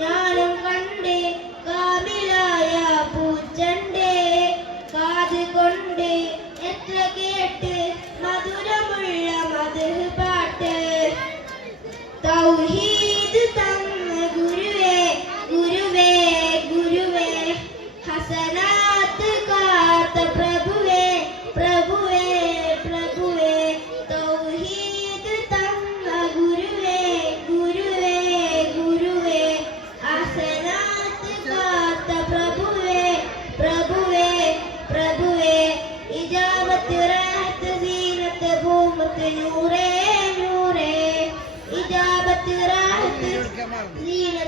ഞാനും കണ്ടേ കാമിലായ പൂച്ചണ്ടേ കാത് കൊണ്ട് എത്ര കേട്ട് മധുരമുള്ള മധുഹ് പാട്ട് തൗഹീദ് തന്ന ഗുരുവേ ഗുരുവേ ഗുരുവേ ഹസനാത്ത് കാത്ത പ്രഭുവേ പ്രഭുവേ പ്രഭുവേ തൗഹീദ് തന്ന ഗുരുവേ ഗുരുവേ ഗുരുവേ ഹസനാത്ത് കാത്ത പ്രഭുവേ പ്രഭുവേ പ്രഭുവേ ഇജാബത്ത് റഹ്മത്ത് സീനത്ത് ഭൂമത്ത് നൂറേ നൂറേ ഇജാബത്ത് റഹ്മത്ത് സീനത്ത്